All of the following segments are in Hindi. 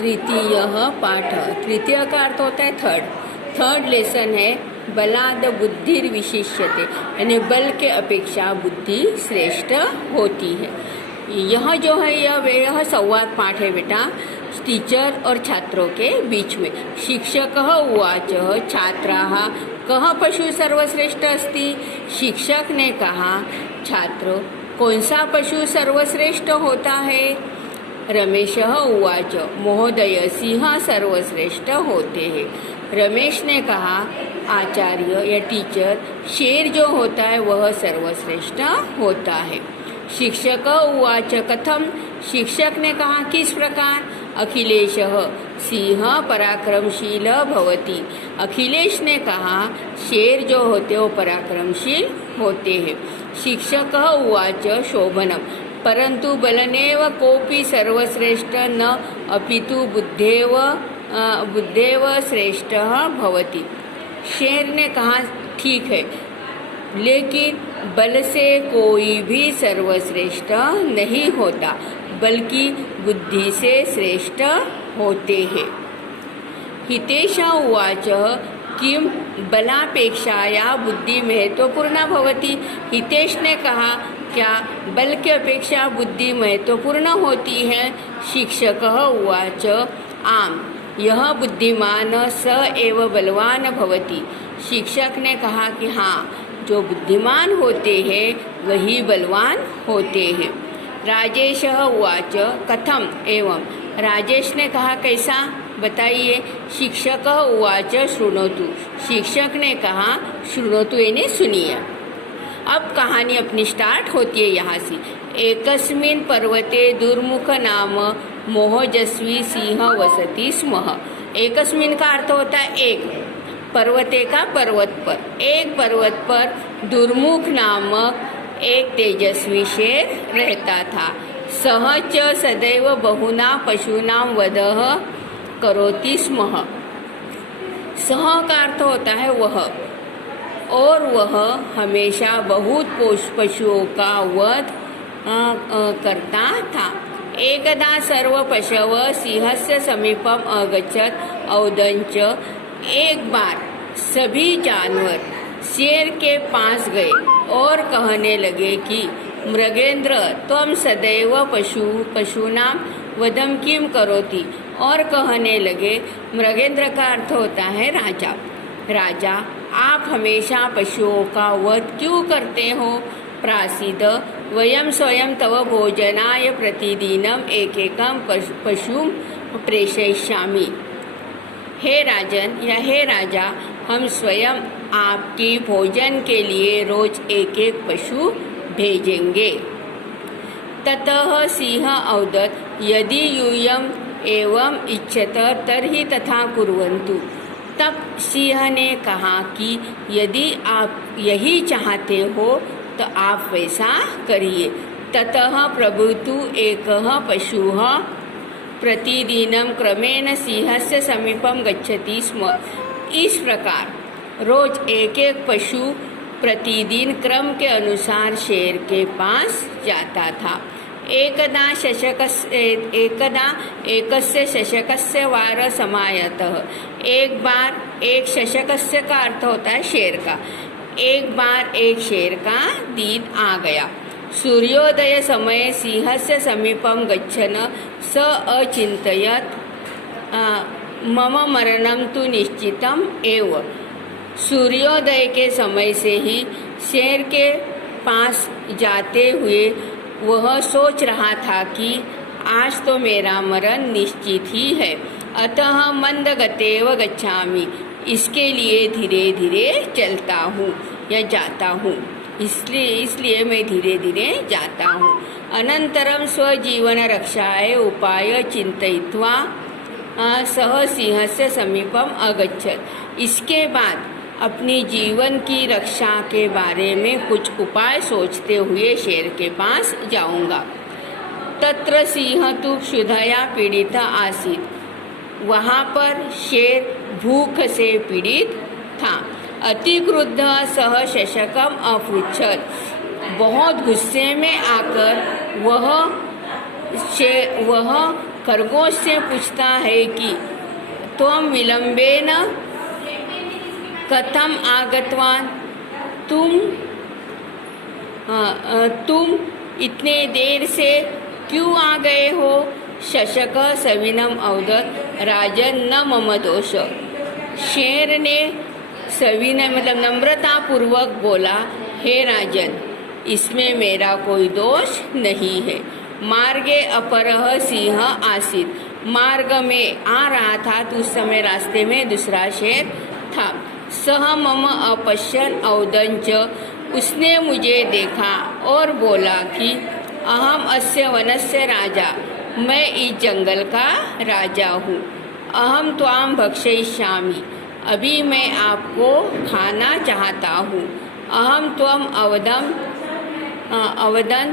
तृतीय पाठ। तृतीय का अर्थ होता है थर्ड लेसन है बलाद बुद्धिर विशिष्यते, यानी बल के अपेक्षा बुद्धि श्रेष्ठ होती है। यह जो है यह संवाद पाठ है बेटा, टीचर और छात्रों के बीच में। शिक्षक उवाच छात्राः कः पशु सर्वश्रेष्ठ अस्ति। शिक्षक ने कहा छात्रों कौन सा पशु सर्वश्रेष्ठ होता है। रमेश उवाच महोदय सिंह सर्वश्रेष्ठ होते हैं। रमेश ने कहा आचार्य या टीचर शेर जो होता है वह सर्वश्रेष्ठ होता है। शिक्षक उवाच कथम। शिक्षक ने कहा किस प्रकार। अखिलेश सिंह पराक्रमशील भवति। अखिलेश ने कहा शेर जो होते वो पराक्रमशील होते हैं। शिक्षक उवाच शोभनम परंतु बलनेव कोपि सर्वश्रेष्ठ न अपितु बुद्धेव श्रेष्ठ भवति। शेर ने कहा ठीक है, लेकिन बल से कोई भी सर्वश्रेष्ठ नहीं होता, बल्कि बुद्धि से श्रेष्ठ होते हैं। हितेश उवाच किम बलापेक्षाया बुद्धि महत्वपूर्णा भवति। हितेश ने कहा क्या बल के अपेक्षा बुद्धि महत्वपूर्ण होती है। शिक्षक उवाच आम यह बुद्धिमान स एव बलवान भवति। शिक्षक ने कहा कि हाँ, जो बुद्धिमान होते हैं वही बलवान होते हैं। राजेश उवाच कथम एवं। राजेश ने कहा कैसा बताइए। शिक्षक उवाच शृणोतु। शिक्षक ने कहा शृणोतु यानी सुनिए। अब कहानी अपनी स्टार्ट होती है यहाँ से। एकस्मिन् पर्वते दुर्मुख नाम मोहजस्वी सिंह वसति स्म। एकस्मिन् का अर्थ होता है एक, पर्वते का पर्वत पर। एक पर्वत पर दुर्मुख नामक एक तेजस्वी शेर रहता था। सह च सदैव बहुना पशूनां वधः करोति स्म। सह का अर्थ होता है वह, और वह हमेशा बहुत पशुओं का वध करता था। एकदा सर्व पशव सिंहस्य समीपम अगच्छत औदंच। एक बार सभी जानवर शेर के पास गए और कहने लगे कि मृगेंद्र तुम सदैव पशूनां वधम किम करोति। और कहने लगे, मृगेंद्र का अर्थ होता है राजा। राजा आप हमेशा पशुओं का वध क्यों करते हो। प्रासीद वयम स्वयं तव भोजनाय प्रतिदिनम एकेकम पशुं प्रेषयिष्यामि। हे राजन या हे राजा, हम स्वयं आपकी भोजन के लिए रोज एक एक पशु भेजेंगे। ततः सिंह औदत यदि यूयम एवं इच्छत तर्हि तथा कुर्वन्तु। तब सिंह ने कहा कि यदि आप यही चाहते हो तो आप वैसा करिए। ततः प्रभुतु एकः पशुः प्रतिदिनं क्रमेण सिंहस्य समीपम गच्छति स्म। इस प्रकार रोज एक एक पशु प्रतिदिन क्रम के अनुसार शेर के पास जाता था। एकदा एकस्य शशकस्य वार समायतः। एक बार एक शशकस्य का अर्थ होता है शेर का। एक बार एक शेर का दिन आ गया। सूर्योदय समय सिंहस्य समीपम गच्छन स अचिंतयत मम मरणम तु निश्चितम एव। सूर्योदय के समय से ही शेर के पास जाते हुए वह सोच रहा था कि आज तो मेरा मरण निश्चित ही है। अतः मंदगतेव गच्छामि। इसके लिए धीरे धीरे चलता हूँ या जाता हूँ, इसलिए मैं धीरे धीरे जाता हूँ। अनंतरम स्वजीवन रक्षाय उपाय चिंतयित्वा सह सिंहस्य समीपम अगच्छत। इसके बाद अपनी जीवन की रक्षा के बारे में कुछ उपाय सोचते हुए शेर के पास जाऊंगा। तत्र सिंह तु क्षुधया पीड़ित आसीत्। वहाँ पर शेर भूख से पीड़ित था। अति क्रुद्ध सह शशकम अपृच्छत। बहुत गुस्से में आकर वह खरगोश से पूछता है कि त्वं विलंबेन कथम आगतवान, तुम इतने देर से क्यों आ गए हो। शशक सविनम अवदत, राजन न मम दोष। शेर ने सविनय मतलब नम्रता पूर्वक बोला, हे राजन, इसमें मेरा कोई दोष नहीं है। मार्गे अपरः सिंह आसीत, मार्ग में आ रहा था तो उस समय रास्ते में दूसरा शेर था। सह मम अपश्यन औदंच, उसने मुझे देखा और बोला कि अहम अस्य वनस्य राजा, मैं इस जंगल का राजा हूँ। अहम त्वाम भक्षयिष्यामि, अभी मैं आपको खाना चाहता हूँ। अहम त्वम अवदन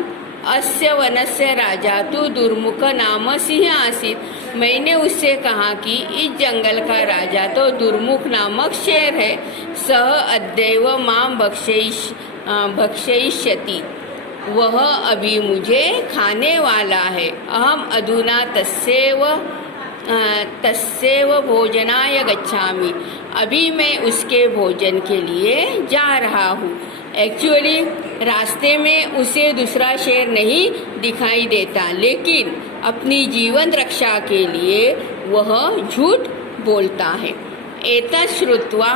अस्य वनस्य राजा तु दुर्मुख नाम सिंह आसीत, मैंने उससे कहा कि इस जंगल का राजा तो दुर्मुख नामक शेर है। सह अद्यैव माम भक्षयिष्यति, वह अभी मुझे खाने वाला है। अहम अधुना तस्यैव भोजनाय गच्छामि, अभी मैं उसके भोजन के लिए जा रहा हूँ। एक्चुअली रास्ते में उसे दूसरा शेर नहीं दिखाई देता, लेकिन अपनी जीवन रक्षा के लिए वह झूठ बोलता है। एतत् श्रुत्वा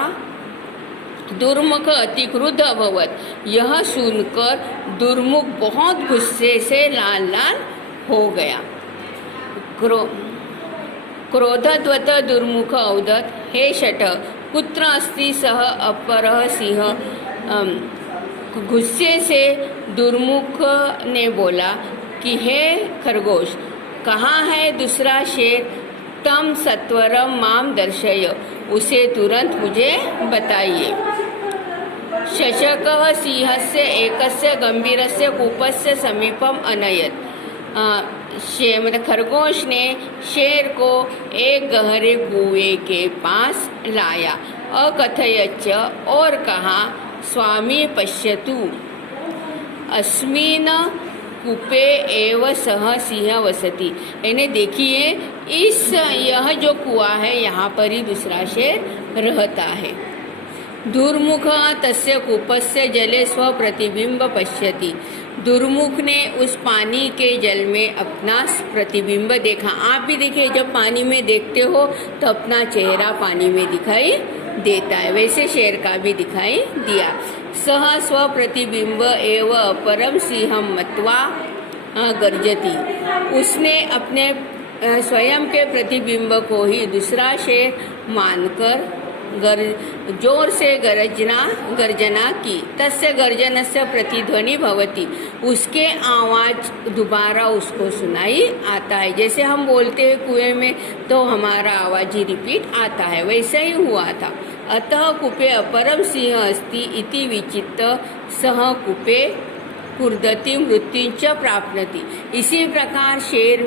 दुर्मुख अतिक्रुद्ध अभवत, यह सुनकर दुर्मुख बहुत गुस्से से लाल लाल हो गया। क्रोधवत दुर्मुख औदत, हे शठ, कुत्र अस्ति सः अपरः सिंह। गुस्से से दुर्मुख ने बोला कि हे खरगोश, कहाँ है दूसरा शेर। तम सत्वरम माम दर्शय, उसे तुरंत मुझे बताइए। शशकः सिंहस्य एकस्य गंभीरस्य कूपस्य समीपम अनयत, मतलब खरगोश ने शेर को एक गहरे कुएं के पास लाया। अकथयच्च, और कहा, स्वामी पश्यतु, अस्मिन् कूपे एव सह सिंह वसति, यानी देखिए यह जो कुआं है यहाँ पर ही दूसरा शेर रहता है। दुर्मुख तस्य कूपस्य जले स्वप्रतिबिंब पश्यति, दुर्मुख ने उस पानी के जल में अपना प्रतिबिंब देखा। आप भी देखिए, जब पानी में देखते हो तो अपना चेहरा पानी में दिखाई देता है, वैसे शेर का भी दिखाई दिया। सह स्वप्रतिबिंब एव अपरम सिंहम मत्वा गर्जति, उसने अपने स्वयं के प्रतिबिंब को ही दूसरा शेर मानकर जोर से गर्जना की। तस्य गर्जनस्य प्रतिध्वनि भवति, उसके आवाज दोबारा उसको सुनाई आता है। जैसे हम बोलते हैं कुएं में तो हमारा आवाज ही रिपीट आता है, वैसा ही हुआ था। अतः कूपे अपरम सिंह अस्ति इति विचित्त सह कूपे कुर्दति मृत्युंच प्राप्नोति, इसी प्रकार शेर